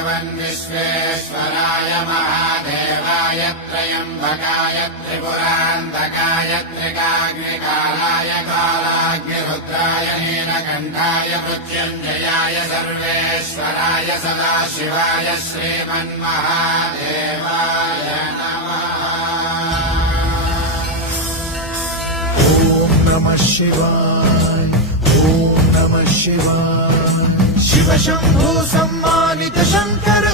भगवन्विश्वेश्वराय महादेवाय त्र्यम्बकाय त्रिपुरान्तकाय त्रिकाग्निकालाय कालाग्निरुद्राय नीलकण्ठाय मृत्युञ्जयाय सर्वेश्वराय सदाशिवाय श्रीमन्महादेवाय नमः। ॐ नमः शिवाय, ॐ नमः शिवाय। शिव शम्भो सम्मानित शङ्कर